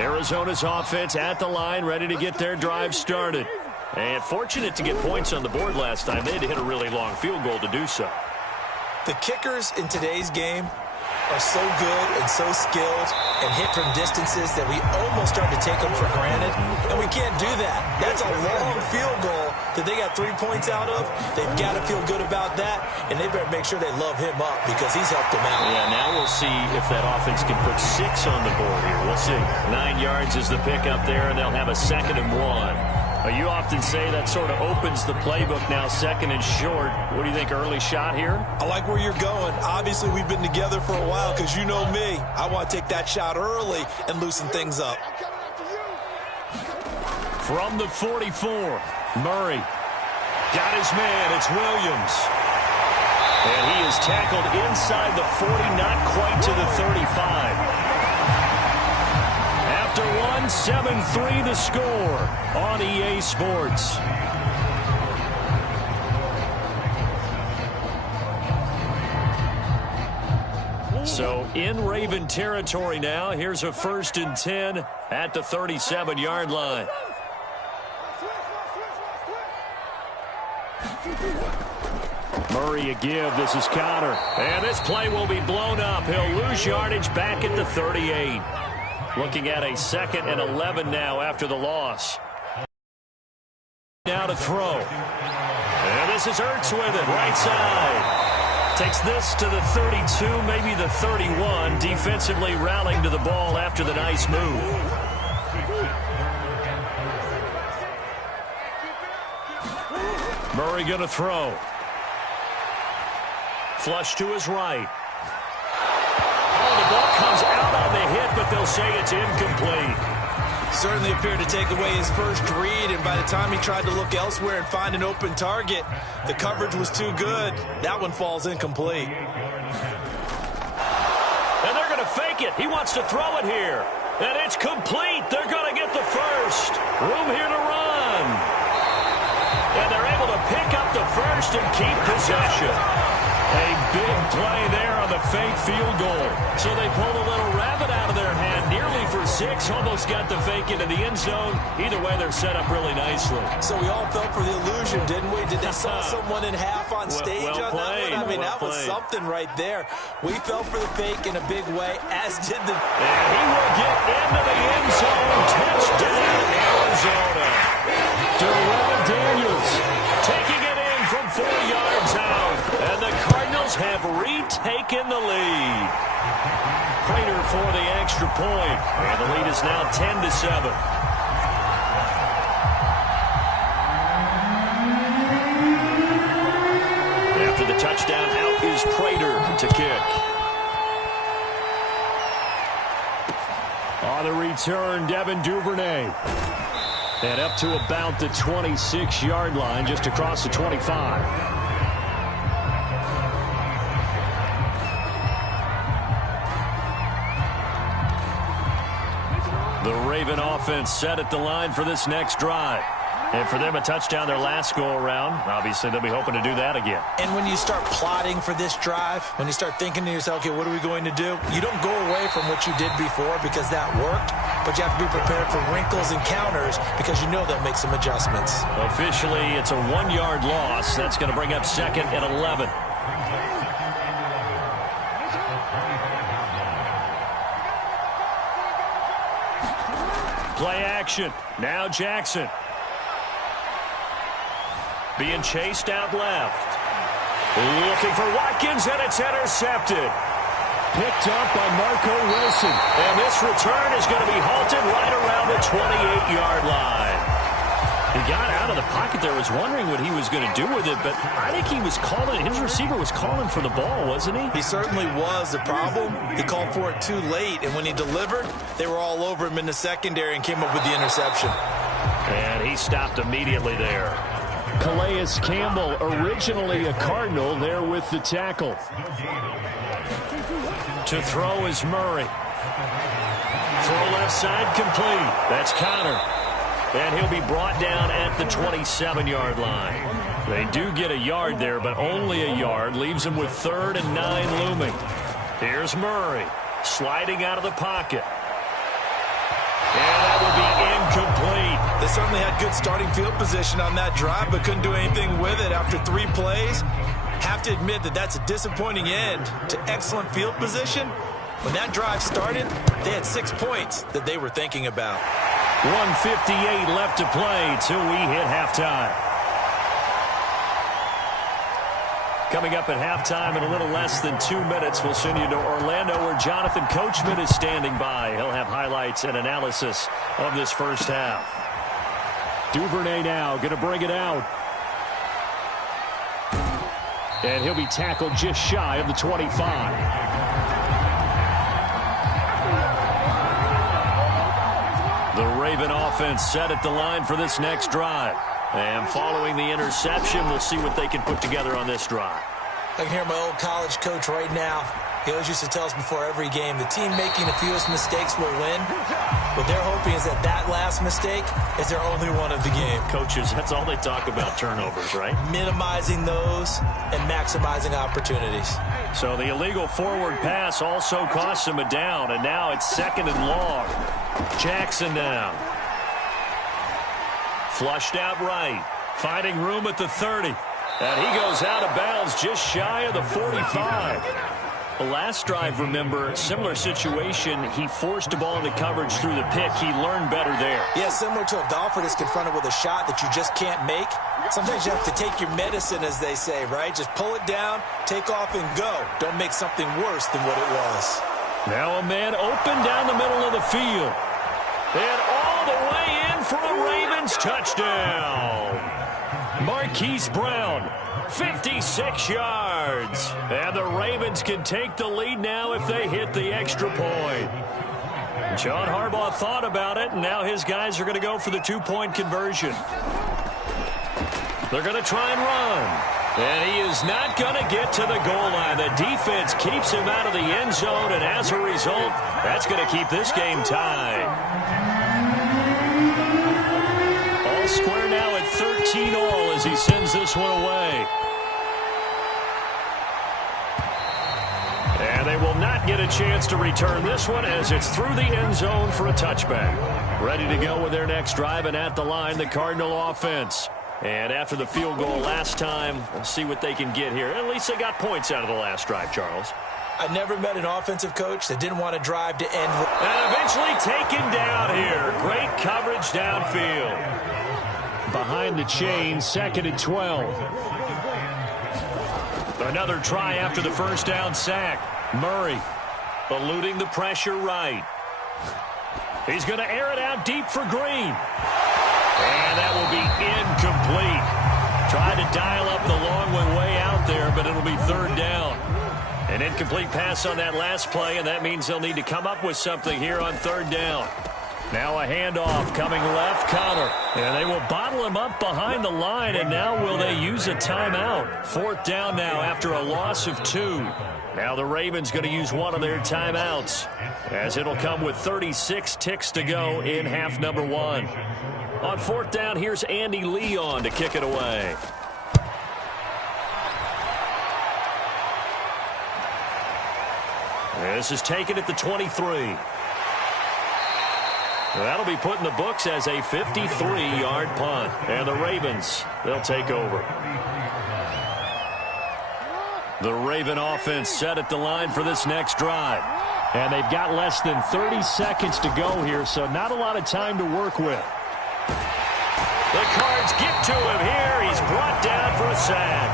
Arizona's offense at the line, ready to get their drive started. And fortunate to get points on the board last time. They had to hit a really long field goal to do so. The kickers in today's game are so good and so skilled and hit from distances that we almost start to take them for granted, and we can't do that. That's a long field goal that they got 3 points out of. They've got to feel good about that, and they better make sure they love him up because he's helped them out. Yeah, now we'll see if that offense can put 6 on the board here. We'll see. 9 yards is the pickup there, and they'll have a 2nd and 1. You often say that sort of opens the playbook now, 2nd and short. What do you think, early shot here? I like where you're going. Obviously, we've been together for a while because you know me. I want to take that shot early and loosen things up. From the 44, Murray. Got his man. It's Williams. And he is tackled inside the 40, not quite to the 35. After 7-3 the score on EA Sports. So in Raven territory now. Here's a 1st and 10 at the 37-yard line. Murray a give. This is Connor. And this play will be blown up. He'll lose yardage back at the 38. Looking at a 2nd and 11 now after the loss. Now to throw. And this is Ertz with it. Right side. Takes this to the 32, maybe the 31. Defensively rallying to the ball after the nice move. Murray going to throw. Flush to his right. The ball comes out on the hit, but they'll say it's incomplete. Certainly appeared to take away his first read, and by the time he tried to look elsewhere and find an open target, the coverage was too good. That one falls incomplete. And they're going to fake it. He wants to throw it here. And it's complete. They're going to get the first. Room here to run. And they're able to pick up the first and keep possession. A big play there on the fake field goal. So they pulled a little rabbit out of their hand, nearly for 6, almost got the fake into the end zone. Either way, they're set up really nicely. So we all fell for the illusion, didn't we? Did they saw someone in half on stage on that one? I mean, that was something right there. We fell for the fake in a big way, as did the... And he will get into the end zone. Touchdown, Arizona. Darrell Daniels taking it in from 4 yards out. And the Cardinals have retaken the lead. Prater for the extra point. And the lead is now 10-7. After the touchdown, out is Prater to kick. On the return, Devin Duvernay. And up to about the 26-yard line, just across the 25. The Raven offense set at the line for this next drive. And for them, a touchdown their last go-around. Obviously, they'll be hoping to do that again. And when you start plotting for this drive, when you start thinking to yourself, okay, what are we going to do? You don't go away from what you did before because that worked, but you have to be prepared for wrinkles and counters because you know they'll make some adjustments. Officially, it's a 1-yard loss. That's going to bring up 2nd and 11. Play action. Now Jackson. Being chased out left. Looking for Watkins, and it's intercepted. Picked up by Marco Wilson. And this return is going to be halted right around the 28-yard line. He got out of the pocket there, was wondering what he was going to do with it, but I think he was calling, his receiver was calling for the ball, wasn't he? He certainly was. The problem, he called for it too late, and when he delivered, they were all over him in the secondary and came up with the interception. And he stopped immediately there. Calais Campbell, originally a Cardinal, there with the tackle. To throw is Murray. Throw left side complete. That's Connor. And he'll be brought down at the 27-yard line. They do get a yard there, but only a yard. Leaves him with 3rd and 9 looming. Here's Murray sliding out of the pocket. And that will be incomplete. They certainly had good starting field position on that drive, but couldn't do anything with it after 3 plays. Have to admit that that's a disappointing end to excellent field position. When that drive started, they had 6 points that they were thinking about. 1:58 left to play till we hit halftime. Coming up at halftime in a little less than 2 minutes, we'll send you to Orlando where Jonathan Coachman is standing by. He'll have highlights and analysis of this first half. Duvernay now going to bring it out. And he'll be tackled just shy of the 25. The Raven offense set at the line for this next drive. And following the interception, we'll see what they can put together on this drive. I can hear my old college coach right now. He always used to tell us before every game, the team making the fewest mistakes will win. What they're hoping is that that last mistake is their only one of the game. Coaches, that's all they talk about, turnovers, right? Minimizing those and maximizing opportunities. So the illegal forward pass also costs him a down, and now it's 2nd and long. Jackson down. Flushed out right. Finding room at the 30. And he goes out of bounds just shy of the 45. The last drive, remember, similar situation. He forced the ball into coverage through the pick. He learned better there. Yeah, similar to a golfer that's confronted with a shot that you just can't make. Sometimes you have to take your medicine, as they say, right? Just pull it down, take off, and go. Don't make something worse than what it was. Now a man open down the middle of the field. And all the way in for a Ravens touchdown. Marquise Brown, 56 yards. And the Ravens can take the lead now if they hit the extra point. John Harbaugh thought about it, and now his guys are going to go for the 2-point conversion. They're going to try and run. And he is not going to get to the goal line. The defense keeps him out of the end zone, and as a result, that's going to keep this game tied. All square now at 13-all as he sends this one away. And they will not get a chance to return this one as it's through the end zone for a touchback. Ready to go with their next drive, and at the line, the Cardinal offense. And after the field goal last time, we'll see what they can get here. At least they got points out of the last drive, Charles. I never met an offensive coach that didn't want to drive to end. And eventually taken down here. Great coverage downfield. Behind the chain, 2nd and 12. Another try after the first down sack. Murray eluding the pressure right. He's going to air it out deep for Green. And that will be incomplete. Tried to dial up the long one way out there, but it'll be 3rd down. An incomplete pass on that last play, and that means they'll need to come up with something here on 3rd down. Now a handoff coming left, Connor. And they will bottle him up behind the line, and now will they use a timeout? 4th down now after a loss of 2. Now the Ravens going to use one of their timeouts, as it'll come with 36 ticks to go in half number 1. On 4th down, here's Andy Leon to kick it away. This is taken at the 23. That'll be put in the books as a 53-yard punt. And the Ravens, they'll take over. The Raven offense set at the line for this next drive. And they've got less than 30 seconds to go here, so not a lot of time to work with. The Cards get to him here. He's brought down for a sack.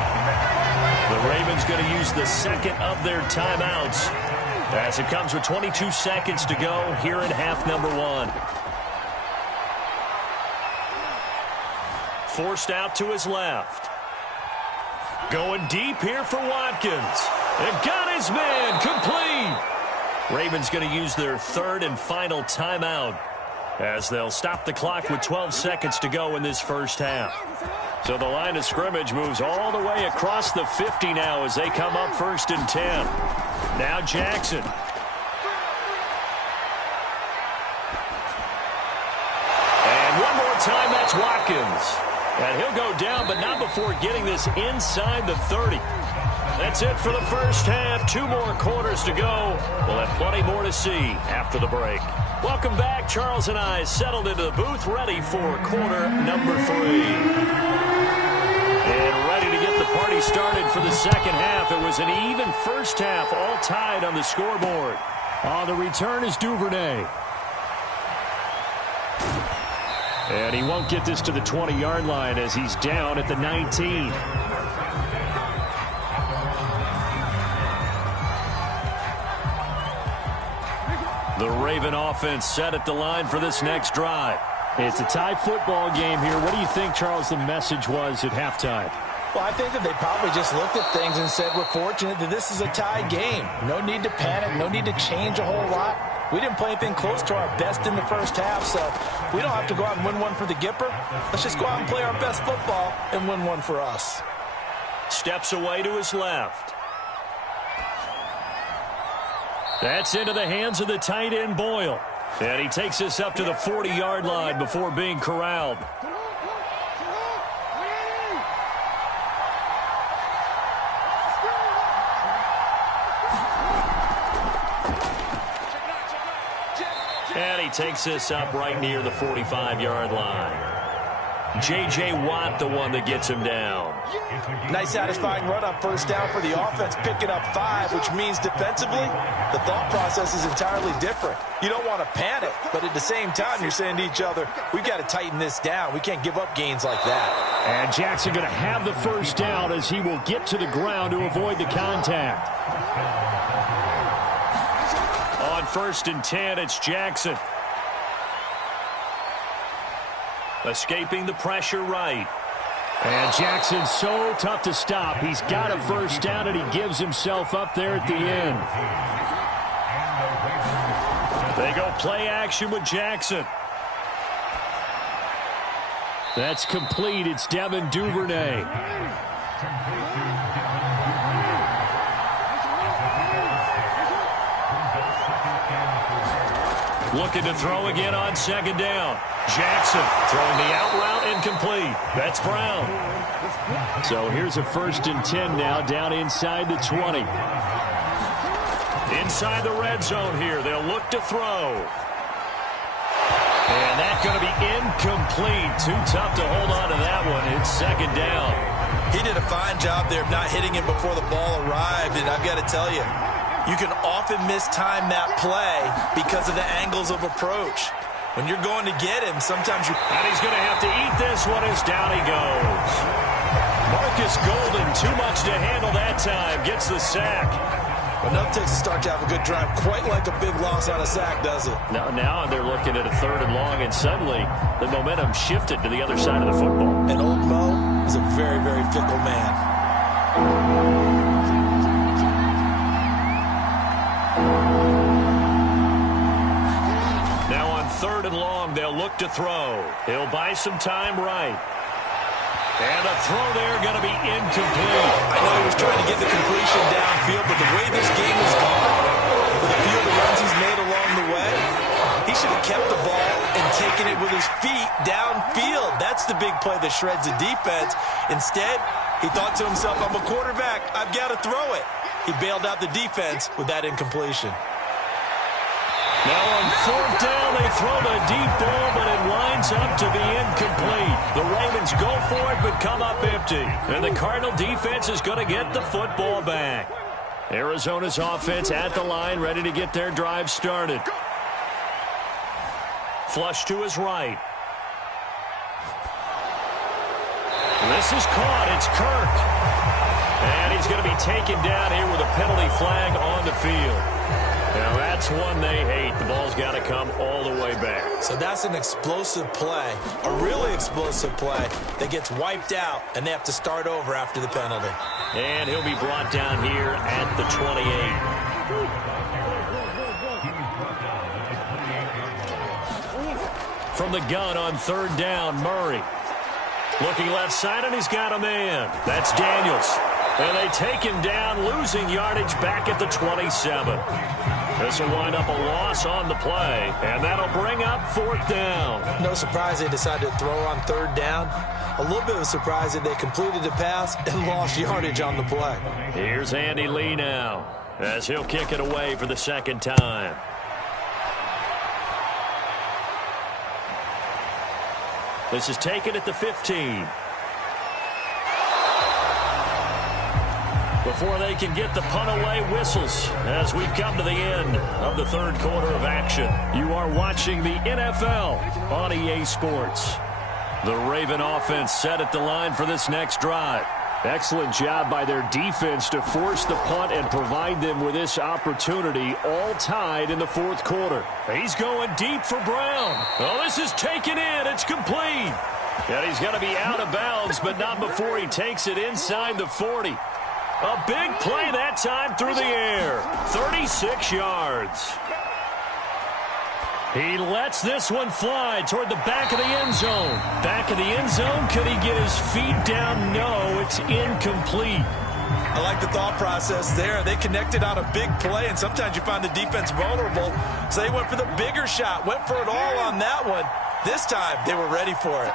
The Ravens going to use the 2nd of their timeouts as it comes with 22 seconds to go here in half number 1. Forced out to his left. Going deep here for Watkins. And got his man complete. Ravens going to use their 3rd and final timeout as they'll stop the clock with 12 seconds to go in this first half. So the line of scrimmage moves all the way across the 50 now as they come up 1st and 10. Now Jackson. And one more time, that's Watkins. And he'll go down, but not before getting this inside the 30. That's it for the first half. 2 more quarters to go. We'll have plenty more to see after the break. Welcome back. Charles and I settled into the booth, ready for quarter number 3. And ready to get the party started for the second half. It was an even first half, all tied on the scoreboard. On the return is Duvernay. And he won't get this to the 20-yard line as he's down at the 19. The Raven offense set at the line for this next drive. It's a tie football game here. What do you think, Charles, the message was at halftime? Well, I think that they probably just looked at things and said, we're fortunate that this is a tie game. No need to panic. No need to change a whole lot. We didn't play anything close to our best in the first half, so we don't have to go out and win one for the Gipper. Let's just go out and play our best football and win one for us. Steps away to his left. That's into the hands of the tight end, Boyle. And he takes us up to the 40-yard line before being corralled. And he takes us up right near the 45-yard line. J.J. Watt, the one that gets him down. Nice satisfying run up first down for the offense, picking up 5, which means defensively, the thought process is entirely different. You don't want to panic, but at the same time, you're saying to each other, we've got to tighten this down. We can't give up gains like that. And Jackson going to have the first down as he will get to the ground to avoid the contact. On 1st and 10, it's Jackson. Escaping the pressure right. And Jackson's so tough to stop. He's got a first down, and he gives himself up there at the end. They go play action with Jackson. That's complete. It's Devin Duvernay. Looking to throw again on 2nd down. Jackson throwing the out route, incomplete. That's Brown. So here's a 1st and 10 now, down inside the 20. Inside the red zone here. They'll look to throw. And that's going to be incomplete. Too tough to hold on to that one. It's 2nd down. He did a fine job there of not hitting him before the ball arrived, and I've got to tell you, you can often mistime that play because of the angles of approach. When you're going to get him, sometimes you... And he's going to have to eat this one as down he goes. Marcus Golden, too much to handle that time, gets the sack. Enough takes a start to have a good drive. Quite like a big loss on a sack, does it? Now they're looking at a 3rd and long, and suddenly the momentum shifted to the other side of the football. And old Mo is a very, very fickle man. Now on 3rd and long, they'll look to throw. He'll buy some time right. And a throw there going to be incomplete. I know he was trying to get the completion downfield, but the way this game has gone, with a few of the runs he's made along the way, he should have kept the ball and taken it with his feet downfield. That's the big play that shreds the defense. Instead, he thought to himself, I'm a quarterback. I've got to throw it. He bailed out the defense with that incompletion. Now on 4th down, they throw the deep ball, but it winds up to be incomplete. The Ravens go for it, but come up empty. And the Cardinal defense is going to get the football back. Arizona's offense at the line, ready to get their drive started. Flush to his right. This is caught. It's Kirk. And he's going to be taken down here with a penalty flag on the field. Now that's one they hate. The ball's got to come all the way back. So that's an explosive play, a really explosive play that gets wiped out, and they have to start over after the penalty. And he'll be brought down here at the 28. From the gun on 3rd down, Murray. Looking left side, and he's got a man. That's Daniels. And they take him down, losing yardage back at the 27. This will wind up a loss on the play, and that'll bring up 4th down. No surprise they decided to throw on 3rd down. A little bit of a surprise that they completed the pass and lost yardage on the play. Here's Andy Lee now, as he'll kick it away for the 2nd time. This is taken at the 15. Before they can get the punt away, whistles as we've come to the end of the third quarter of action. You are watching the NFL on EA Sports. The Raven offense set at the line for this next drive. Excellent job by their defense to force the punt and provide them with this opportunity, all tied in the fourth quarter. He's going deep for Brown. Oh, this is taken in. It's complete. And he's going to be out of bounds, but not before he takes it inside the 40. A big play that time through the air. 36 yards. He lets this one fly toward the back of the end zone. Back of the end zone. Could he get his feet down? No, it's incomplete. I like the thought process there. They connected on a big play, and sometimes you find the defense vulnerable. So they went for the bigger shot, went for it all on that one. This time, they were ready for it.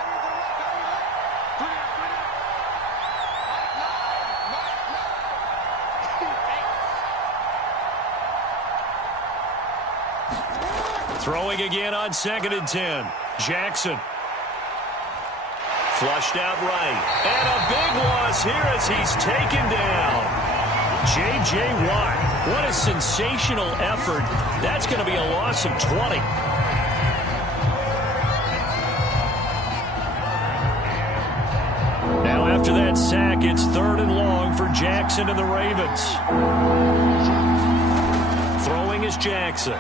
Throwing again on 2nd and 10. Jackson. Flushed out right. And a big loss here as he's taken down. J.J. Watt. What a sensational effort. That's going to be a loss of 20. Now after that sack, it's 3rd and long for Jackson and the Ravens. Throwing is Jackson.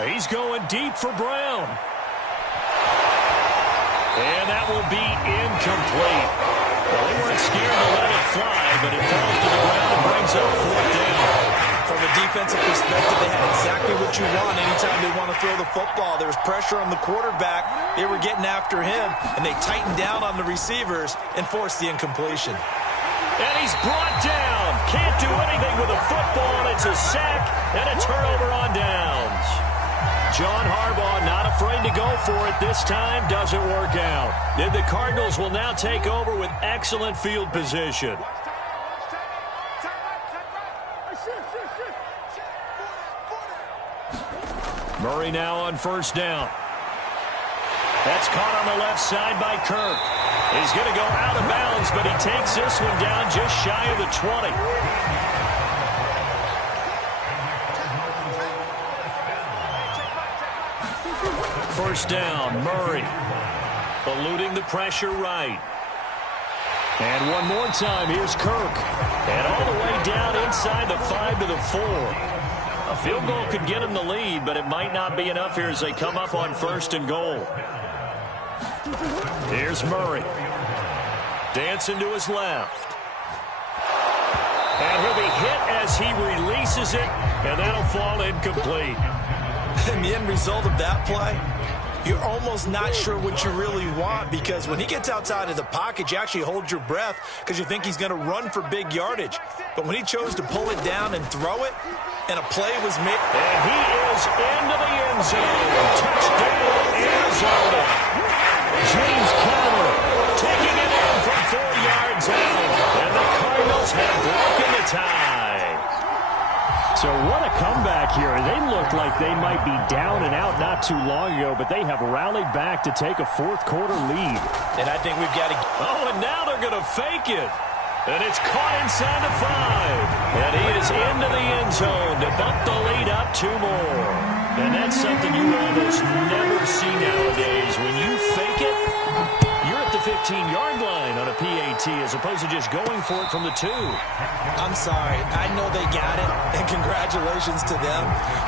He's going deep for Brown. And that will be incomplete. Well, they weren't scared to let it fly, but it falls to the ground and brings up 4th down. From a defensive perspective, they had exactly what you want anytime they want to throw the football. There was pressure on the quarterback. They were getting after him, and they tightened down on the receivers and forced the incompletion. And he's brought down. Can't do anything with a football, and it's a sack and a turnover on downs. John Harbaugh not afraid to go for it this time. Doesn't work out. Then the Cardinals will now take over with excellent field position. Murray now on 1st down. That's caught on the left side by Kirk. He's going to go out of bounds, but he takes this one down just shy of the 20. 1st down, Murray. Eluding the pressure right. And one more time, here's Kirk. And all the way down inside the 5 to the 4. A field goal could get him the lead, but it might not be enough here as they come up on 1st and goal. Here's Murray. Dancing to his left. And he'll be hit as he releases it, and that'll fall incomplete. And the end result of that play, you're almost not sure what you really want, because when he gets outside of the pocket, you actually hold your breath because you think he's going to run for big yardage. But when he chose to pull it down and throw it, and a play was made. And he is into the end zone. Touchdown, Arizona. James Conner taking it in from 4 yards out. And the Cardinals have broken the tie. So what a comeback here. They looked like they might be down and out not too long ago, but they have rallied back to take a 4th quarter lead. And I think we've got to... Oh, and now they're going to fake it. And it's caught inside the 5. And he is into the end zone to bump the lead up 2 more. And that's something you almost never see nowadays. When you fake it, you're at the 15-yard line on a PAT as opposed to just going for it from the 2. I'm sorry. I know they got it, and congratulations to them,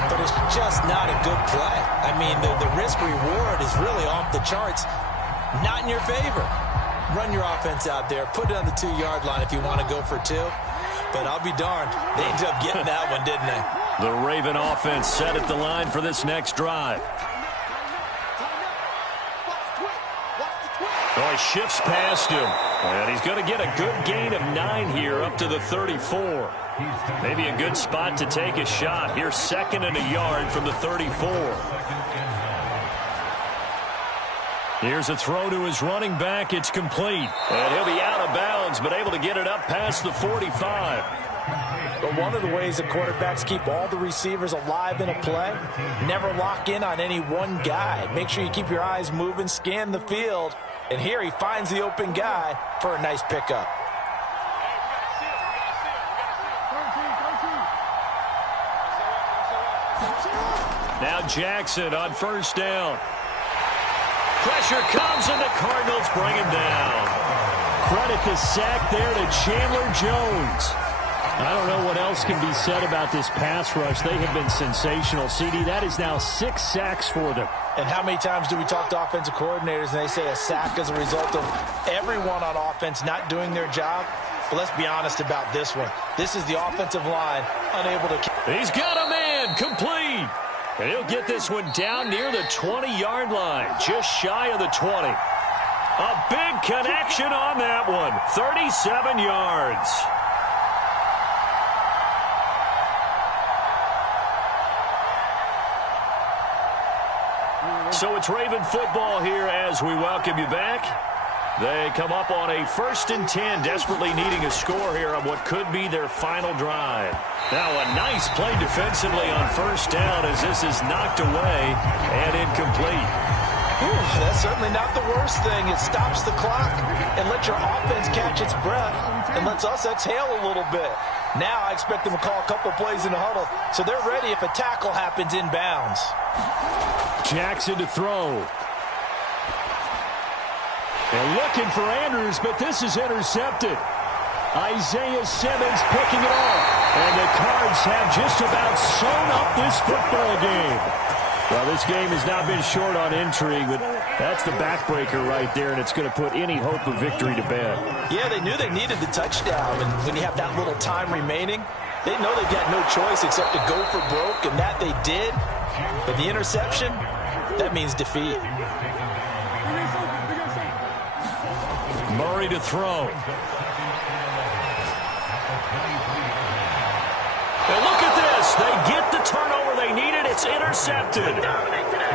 but it's just not a good play. I mean, the risk-reward is really off the charts. Not in your favor. Run your offense out there. Put it on the 2-yard line if you want to go for 2. But I'll be darned. They ended up getting that one, didn't they? The Raven offense set at the line for this next drive. Oh, he shifts past him. And he's going to get a good gain of 9 here up to the 34. Maybe a good spot to take a shot. Here's 2nd and a yard from the 34. Here's a throw to his running back. It's complete. And he'll be out of bounds, but able to get it up past the 45. But one of the ways that quarterbacks keep all the receivers alive in a play, never lock in on any one guy. Make sure you keep your eyes moving, scan the field. And here he finds the open guy for a nice pickup. Now Jackson on first down. Pressure comes and the Cardinals bring him down. Credit the sack there to Chandler Jones. I don't know what else can be said about this pass rush. They have been sensational. CD, that is now 6 sacks for them. And how many times do we talk to offensive coordinators and they say a sack is a result of everyone on offense not doing their job? But let's be honest about this one. This is the offensive line unable to... He's got a man complete. And he'll get this one down near the 20-yard line, just shy of the 20. A big connection on that one, 37 yards. So it's Raven football here as we welcome you back. They come up on a 1st and 10, desperately needing a score here on what could be their final drive. Now a nice play defensively on first down as this is knocked away and incomplete. That's certainly not the worst thing. It stops the clock and lets your offense catch its breath and lets us exhale a little bit. Now I expect them to call a couple plays in the huddle so they're ready if a tackle happens inbounds. Jackson to throw. They're looking for Andrews, but this is intercepted. Isaiah Simmons picking it off. And the Cards have just about sewn up this football game. Well, this game has not been short on intrigue, but that's the backbreaker right there, and it's going to put any hope of victory to bed. Yeah, they knew they needed the touchdown, and when you have that little time remaining, they know they've got no choice except to go for broke, and that they did. But the interception, that means defeat. Murray to throw. And look at this. They get the turnover they needed. It's intercepted.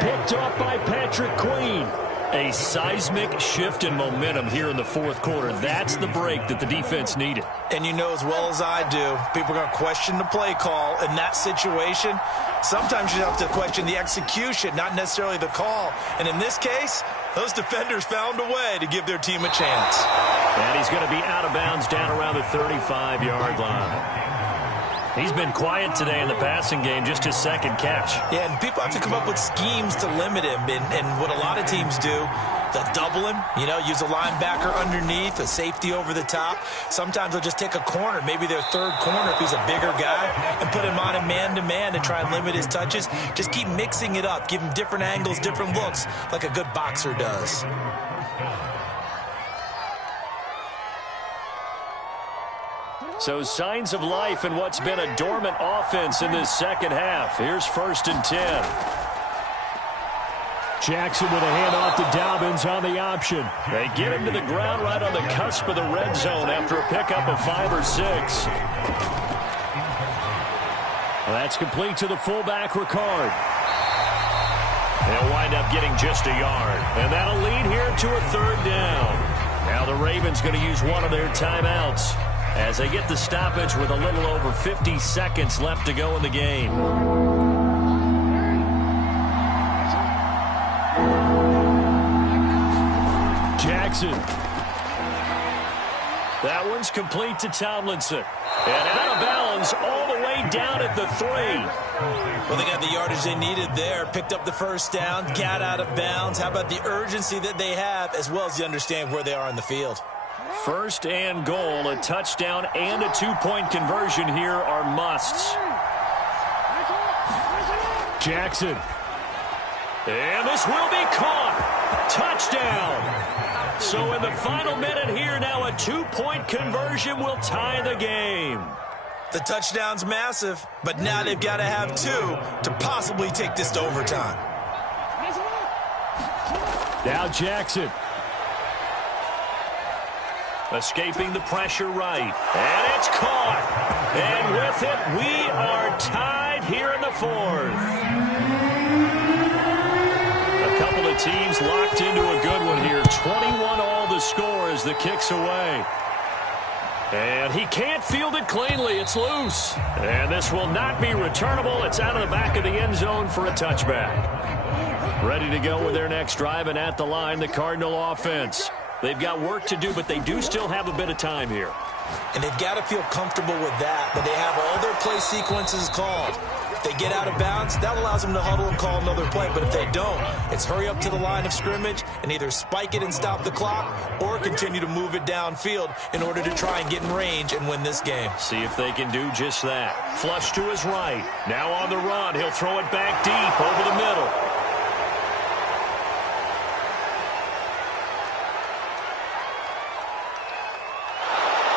Picked up by Patrick Queen. A seismic shift in momentum here in the fourth quarter. That's the break that the defense needed. And you know as well as I do, people are going to question the play call in that situation. Sometimes you have to question the execution, not necessarily the call. And in this case, those defenders found a way to give their team a chance. And he's going to be out of bounds down around the 35-yard line. He's been quiet today in the passing game, just his second catch. Yeah, and people have to come up with schemes to limit him. And what a lot of teams do, they'll double him, use a linebacker underneath, a safety over the top. Sometimes they'll just take a corner, maybe their third corner if he's a bigger guy, and put him on a man-to-man to try and limit his touches. Just keep mixing it up, give him different angles, different looks, like a good boxer does. So signs of life in what's been a dormant offense in this second half. Here's 1st and 10. Jackson with a handoff to Dobbins on the option. They get him to the ground right on the cusp of the red zone after a pickup of 5 or 6. Well, that's complete to the fullback, Ricard. They'll wind up getting just a yard. And that'll lead here to a 3rd down. Now the Ravens going to use one of their timeouts as they get the stoppage with a little over 50 seconds left to go in the game. Jackson. That one's complete to Tomlinson. And out of bounds all the way down at the 3. Well, they got the yardage they needed there, picked up the first down, got out of bounds. How about the urgency that they have, as well as you understand where they are in the field? 1st and goal, a touchdown and a 2-point conversion here are musts. Jackson. And this will be caught. Touchdown. So in the final minute here, now a 2-point conversion will tie the game. The touchdown's massive, but now they've got to have 2 to possibly take this to overtime. Now Jackson. Escaping the pressure right. And it's caught. And with it, we are tied here in the 4th. A couple of teams locked into a good one here. 21 all the score as the kick's away. And he can't field it cleanly. It's loose. And this will not be returnable. It's out of the back of the end zone for a touchback. Ready to go with their next drive, and at the line, the Cardinal offense. They've got work to do, but they do still have a bit of time here. And they've got to feel comfortable with that, but they have all their play sequences called. If they get out of bounds, that allows them to huddle and call another play. But if they don't, it's hurry up to the line of scrimmage and either spike it and stop the clock or continue to move it downfield in order to try and get in range and win this game. See if they can do just that. Flush to his right. Now on the run. He'll throw it back deep over the middle.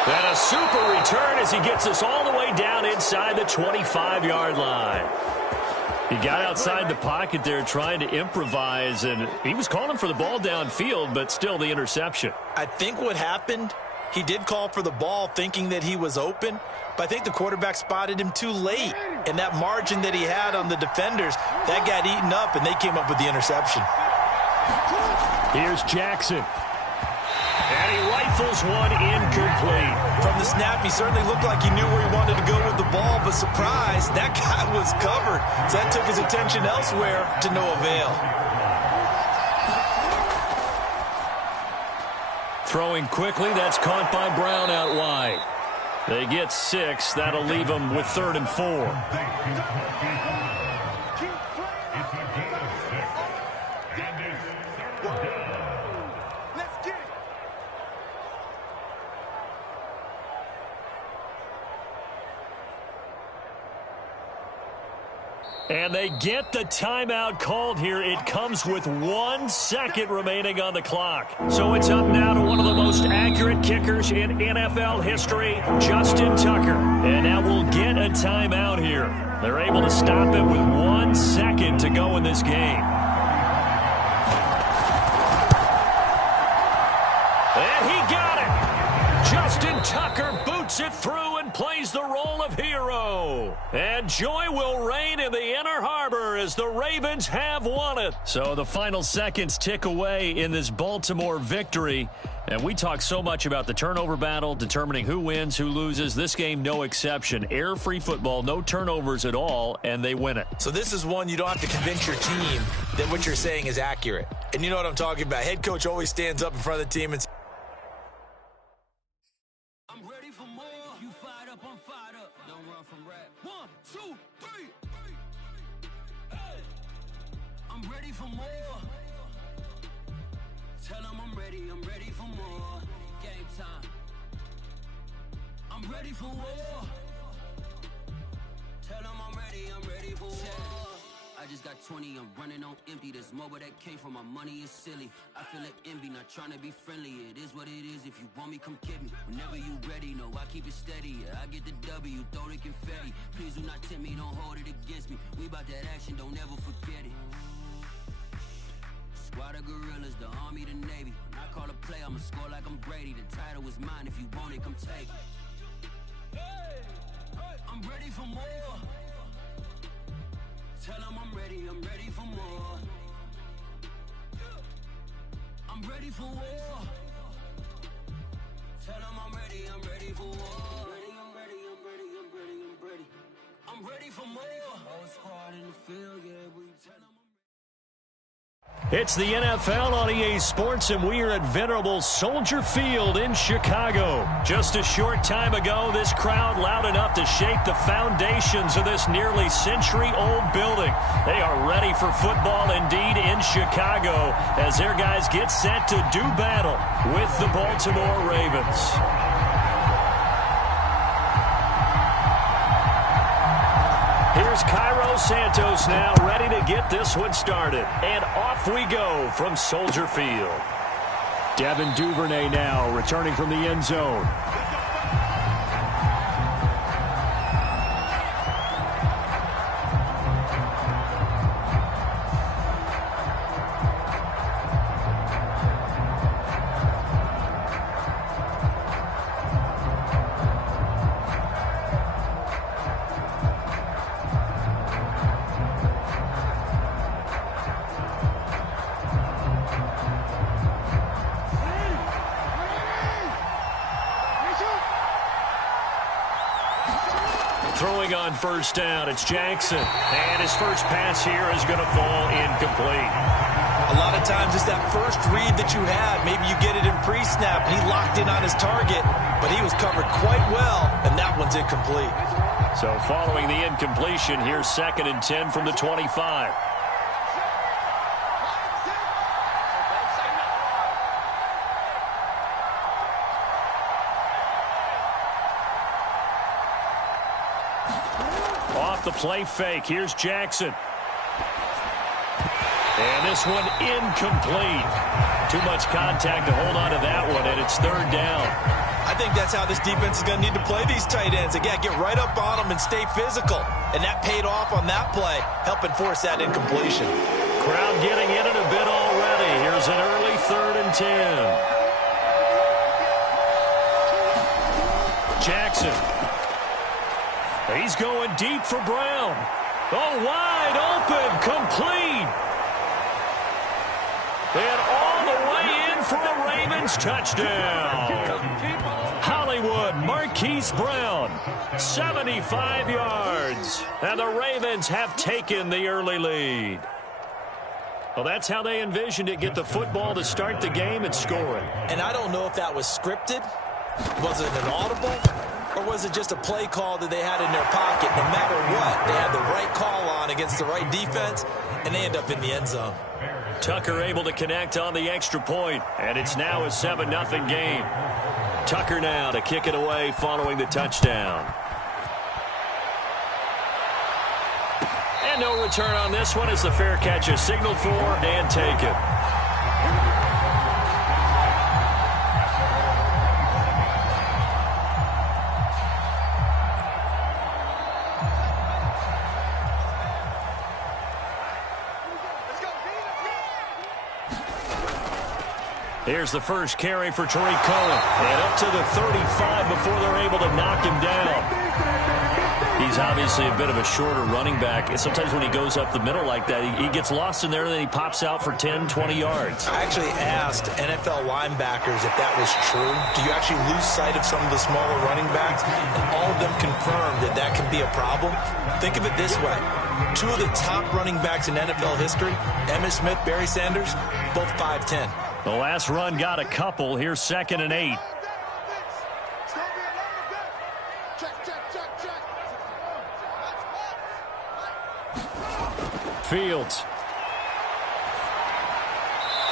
And a super return as he gets us all the way down inside the 25-yard line. He got outside the pocket there trying to improvise, and he was calling for the ball downfield, but still the interception. I think what happened, he did call for the ball thinking that he was open, but I think the quarterback spotted him too late. And that margin that he had on the defenders, that got eaten up, and they came up with the interception. Here's Jackson. And he rifles one incomplete. From the snap, he certainly looked like he knew where he wanted to go with the ball, but surprise, that guy was covered. So that took his attention elsewhere to no avail. Throwing quickly, that's caught by Brown out wide. They get 6. That'll leave them with 3rd and 4. And they get the timeout called here. It comes with 1 second remaining on the clock. So it's up now to one of the most accurate kickers in NFL history, Justin Tucker. And now we'll get a timeout here. They're able to stop it with 1 second to go in this game. And he got it. Justin Tucker boots it through and plays the role of hero. And joy will reign in the Inner Harbor as the Ravens have won it. So the final seconds tick away in this Baltimore victory. And we talk so much about the turnover battle, determining who wins, who loses. This game, no exception. Air-free football, no turnovers at all, and they win it. So this is one you don't have to convince your team that what you're saying is accurate. And you know what I'm talking about. Head coach always stands up in front of the team and says, I'm running on empty. This mobile that came from my money is silly. I feel like envy, not trying to be friendly. It is what it is. If you want me, come get me. Whenever you ready, no, I keep it steady. Yeah, I get the W, throw the confetti. Please do not tempt me, don't hold it against me. We about that action, don't ever forget it. Squad of gorillas, the army, the navy. When I call a play, I'ma score like I'm Brady. The title is mine. If you want it, come take it. I'm ready for more. Tell them I'm ready for more. I'm ready for war. Tell them I'm ready for war. I'm ready. I'm ready for more. Whole squad in the field, yeah, we tell them. It's the NFL on EA Sports, and we are at venerable Soldier Field in Chicago. Just a short time ago, this crowd loud enough to shake the foundations of this nearly century-old building. They are ready for football indeed in Chicago as their guys get set to do battle with the Baltimore Ravens. Here's Cairo Santos now, ready to get this one started. And off we go from Soldier Field. Devin Duvernay now returning from the end zone. throwing on first down. It's Jackson. And his first pass here is going to fall incomplete. A lot of times it's that first read that you had. Maybe you get it in pre-snap, and he locked in on his target, but he was covered quite well, and that one's incomplete. So following the incompletion, here's 2nd and 10 from the 25. Off the play fake, here's Jackson. And this one incomplete. Too much contact to hold on to that one, and it's 3rd down. I think that's how this defense is going to need to play these tight ends. They got to get right up on them and stay physical. And that paid off on that play, helping force that incompletion. Crowd getting in it a bit already. Here's an early 3rd and 10. Jackson. He's going deep for Brown. Oh, wide open, complete. And all the way in for a Ravens touchdown. Hollywood Marquise Brown, 75 yards. And the Ravens have taken the early lead. Well, that's how they envisioned it. Get the football to start the game and score it. And I don't know if that was scripted. Was it an audible? Or was it just a play call that they had in their pocket? No matter what, they had the right call on against the right defense, and they end up in the end zone. Tucker able to connect on the extra point, and it's now a 7-0 game. Tucker now to kick it away following the touchdown. And no return on this one as the fair catch is signaled for and taken. Here's the first carry for Tariq Cohen. And up to the 35 before they're able to knock him down. He's obviously a bit of a shorter running back. Sometimes when he goes up the middle like that, he gets lost in there and then he pops out for 10, 20 yards. I actually asked NFL linebackers if that was true. Do you actually lose sight of some of the smaller running backs? And all of them confirmed that that can be a problem. Think of it this way. 2 of the top running backs in NFL history, Emmitt Smith, Barry Sanders, both 5'10". The last run got a couple. Here's 2nd and 8. Fields.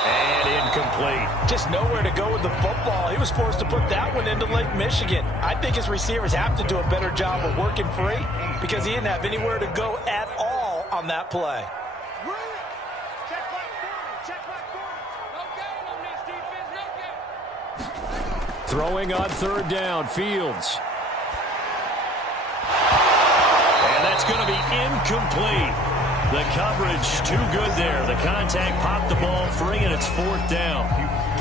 And incomplete. Just nowhere to go with the football. He was forced to put that one into Lake Michigan. I think his receivers have to do a better job of working free because he didn't have anywhere to go at all on that play. Throwing on 3rd down, Fields. And that's going to be incomplete. The coverage too good there. The contact popped the ball free, and it's 4th down.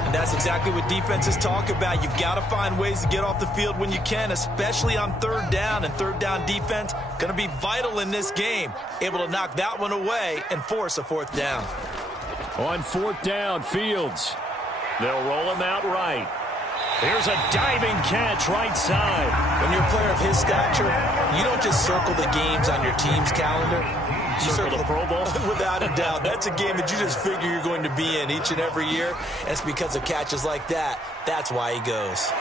And that's exactly what defenses talk about. You've got to find ways to get off the field when you can, especially on 3rd down. And 3rd down defense going to be vital in this game. Able to knock that one away and force a 4th down. On 4th down, Fields. They'll roll him out right. Here's a diving catch right side. When you're a player of his stature, you don't just circle the games on your team's calendar. You circle the Pro Bowl? Without a doubt. That's a game that you just figure you're going to be in each and every year. And it's because of catches like that. That's why he goes.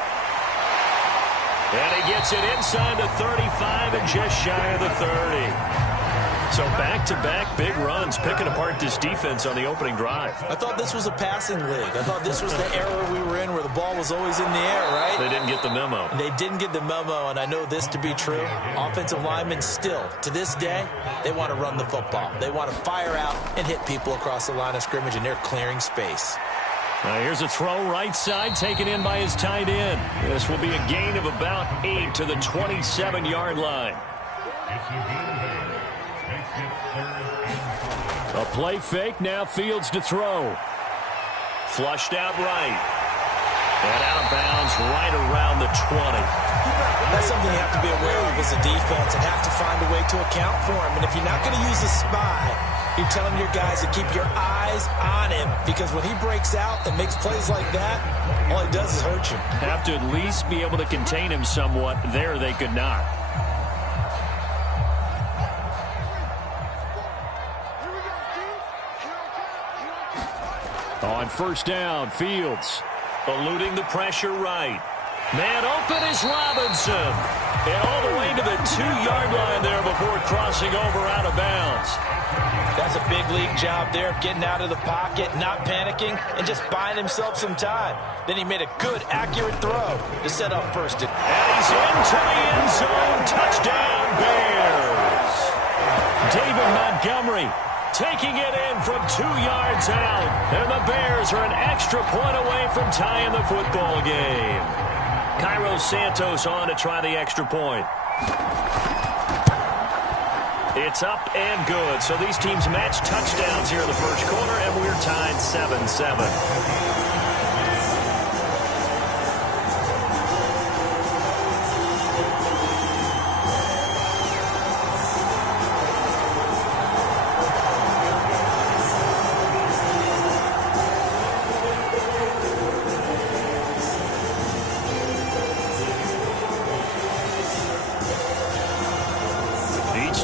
And he gets it inside the 35 and just shy of the 30. So back-to-back big runs picking apart this defense on the opening drive. I thought this was a passing league. I thought this was the era we were in where the ball was always in the air, right? They didn't get the memo. They didn't get the memo, and I know this to be true. Offensive linemen still, to this day, they want to run the football. They want to fire out and hit people across the line of scrimmage, and they're clearing space. Here's a throw right side taken in by his tight end. This will be a gain of about 8 to the 27-yard line. A play fake, now Fields to throw. Flushed out right. And out of bounds right around the 20. That's something you have to be aware of as a defense and have to find a way to account for him. And if you're not going to use a spy, you're telling your guys to keep your eyes on him, because when he breaks out and makes plays like that, all he does is hurt you. Have to at least be able to contain him somewhat. There they could not. On first down, Fields eluding the pressure right. Man open is Robinson. And all the way to the 2-yard line there before crossing over out of bounds. That's a big league job there of getting out of the pocket, not panicking, and just buying himself some time. Then he made a good, accurate throw to set up first. And he's into the end zone. Touchdown, Bears. David Montgomery taking it in from 2 yards out. And the Bears are an extra point away from tying the football game. Cairo Santos on to try the extra point. It's up and good. So these teams match touchdowns here in the first quarter, and we're tied 7-7.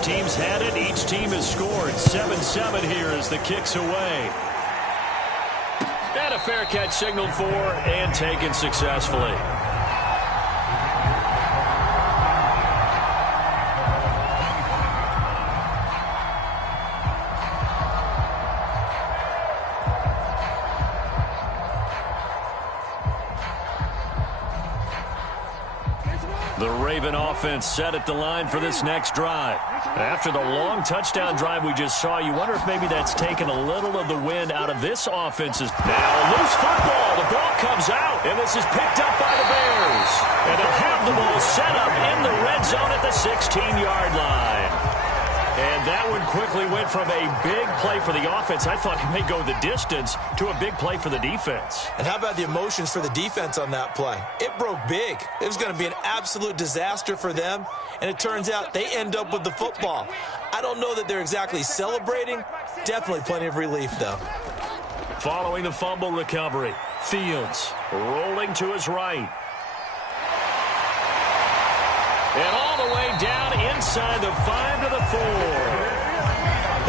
Team's had it. Each team has scored. 7-7 here as the kick's away. And a fair catch signaled for and taken successfully. The Raven offense set at the line for this next drive. After the long touchdown drive we just saw, you wonder if maybe that's taken a little of the wind out of this offense's. Now a loose football. The ball comes out, and this is picked up by the Bears. And they'll have the ball set up in the red zone at the 16-yard line. And that one quickly went from a big play for the offense, I thought it may go the distance, to a big play for the defense. And how about the emotions for the defense on that play? It broke big. It was going to be an absolute disaster for them, and it turns out they end up with the football. I don't know that they're exactly celebrating. Definitely plenty of relief, though. Following the fumble recovery, Fields rolling to his right. And all the way down inside the 5 to the 4.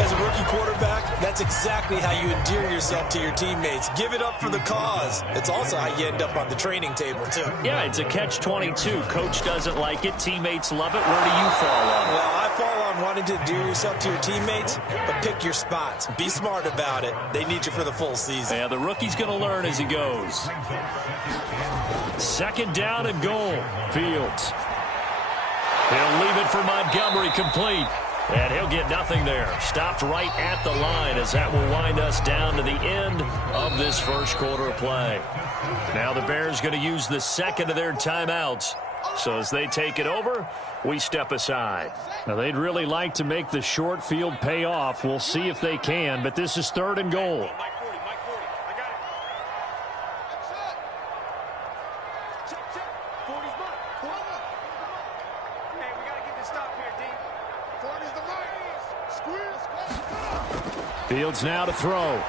As a rookie quarterback, that's exactly how you endear yourself to your teammates. Give it up for the cause. It's also how you end up on the training table, too. Yeah, it's a catch-22. Coach doesn't like it. Teammates love it. Where do you fall on it? Well, I fall on wanting to endear yourself to your teammates, but pick your spots. Be smart about it. They need you for the full season. Yeah, the rookie's going to learn as he goes. Second down and goal. Fields. He'll leave it for Montgomery complete. And he'll get nothing there. Stopped right at the line as that will wind us down to the end of this first quarter of play. Now the Bears going to use the second of their timeouts. So as they take it over, we step aside. Now they'd really like to make the short field pay off. We'll see if they can, but this is third and goal. Fields now to throw.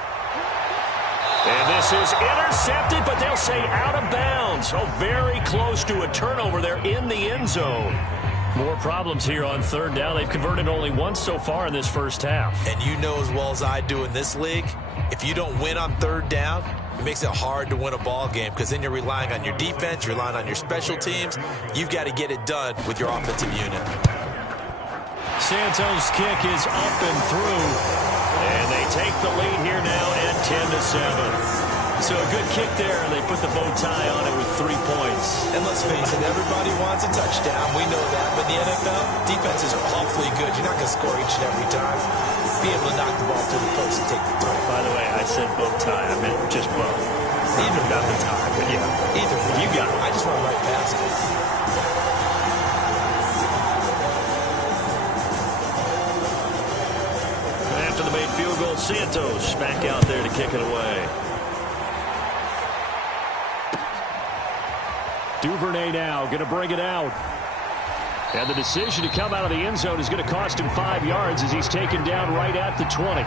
And this is intercepted, but they'll say out of bounds. Oh, very close to a turnover there in the end zone. More problems here on third down. They've converted only once so far in this first half. And you know as well as I do in this league, if you don't win on third down, it makes it hard to win a ball game because then you're relying on your defense, you're relying on your special teams. You've got to get it done with your offensive unit. Santos' kick is up and through. And they take the lead here now at 10-7. So a good kick there, and they put the bow tie on it with 3 points. And let's face it, everybody wants a touchdown. We know that. But in the NFL, defenses are awfully good. You're not going to score each and every time. Be able to knock the ball to the post and take the throw. By the way, I said bow tie. I meant just bow. Either not the tie, but yeah. Either way. You got it. I just want to right past it. After the made field goal, Santos back out there to kick it away. Duvernay now going to bring it out. And the decision to come out of the end zone is going to cost him 5 yards as he's taken down right at the 20.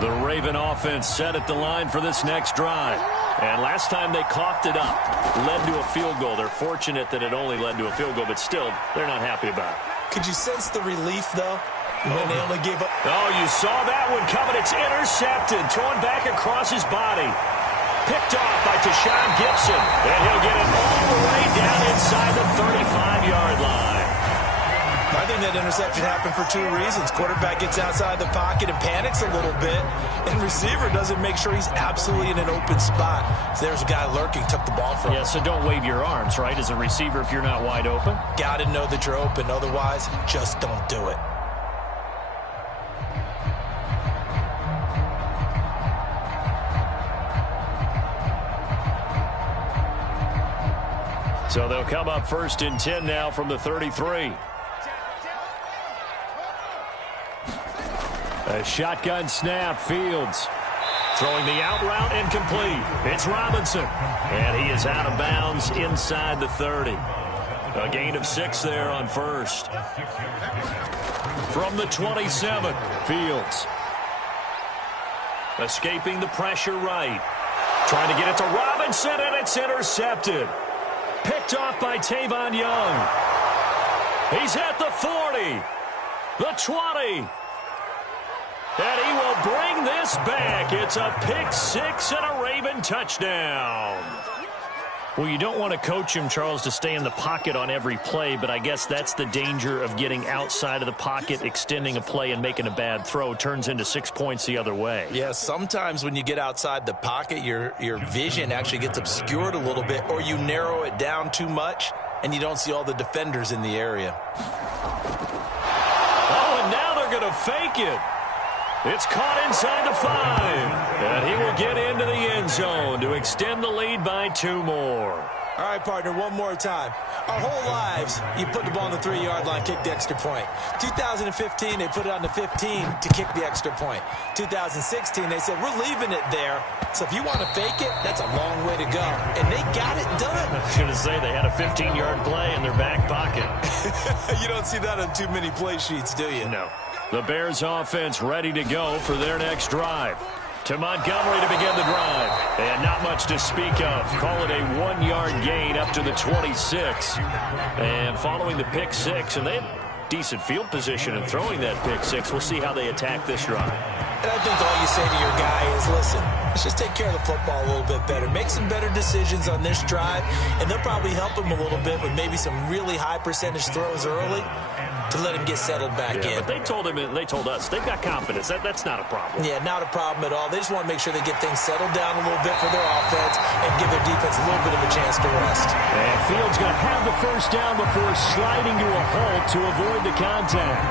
The Raven offense set at the line for this next drive. And last time they coughed it up, led to a field goal. They're fortunate that it only led to a field goal, but still, they're not happy about it. Could you sense the relief, though, when they only gave up? Oh, you saw that one coming. It's intercepted. Thrown back across his body. Picked off by Tashawn Gibson. And he'll get it all the way down inside the 35-yard line. I think that interception happened for two reasons. Quarterback gets outside the pocket and panics a little bit, and receiver doesn't make sure he's absolutely in an open spot. So there's a guy lurking, took the ball from him. Yeah, so don't wave your arms, right, as a receiver if you're not wide open. Got to know that you're open. Otherwise, just don't do it. So they'll come up 1st and 10 now from the 33. A shotgun snap, Fields. Throwing the out route incomplete. It's Robinson. And he is out of bounds inside the 30. A gain of 6 there on 1st. From the 27, Fields. Escaping the pressure right. Trying to get it to Robinson, and it's intercepted. Picked off by Tavon Young. He's at the 40. The 20. And he will bring this back. It's a pick 6 and a Raven touchdown. Well, you don't want to coach him, Charles, to stay in the pocket on every play, but I guess that's the danger of getting outside of the pocket, extending a play, and making a bad throw. Turns into 6 points the other way. Yeah, sometimes when you get outside the pocket, your vision actually gets obscured a little bit, or you narrow it down too much, and you don't see all the defenders in the area. Oh, and now they're going to fake it. It's caught inside the 5. And he will get into the end zone to extend the lead by 2 more. All right, partner, one more time. Our whole lives, you put the ball on the 3-yard line, kick the extra point. 2015, they put it on the 15 to kick the extra point. 2016, they said, we're leaving it there. So if you want to fake it, that's a long way to go. And they got it done. I was going to say they had a 15-yard play in their back pocket. You don't see that on too many play sheets, do you? No. The Bears offense ready to go for their next drive. To Montgomery to begin the drive. And not much to speak of. Call it a 1-yard gain up to the 26. And following the pick 6, and they had decent field position in throwing that pick 6. We'll see how they attack this drive. And I think all you say to your guy is, listen, let's just take care of the football a little bit better. Make some better decisions on this drive, and they'll probably help him a little bit with maybe some really high percentage throws early to let him get settled back in. But they told us, they've got confidence. That's not a problem. Yeah, not a problem at all. They just want to make sure they get things settled down a little bit for their offense and give their defense a little bit of a chance to rest. And Fields going to have the first down before sliding to a halt to avoid the contact.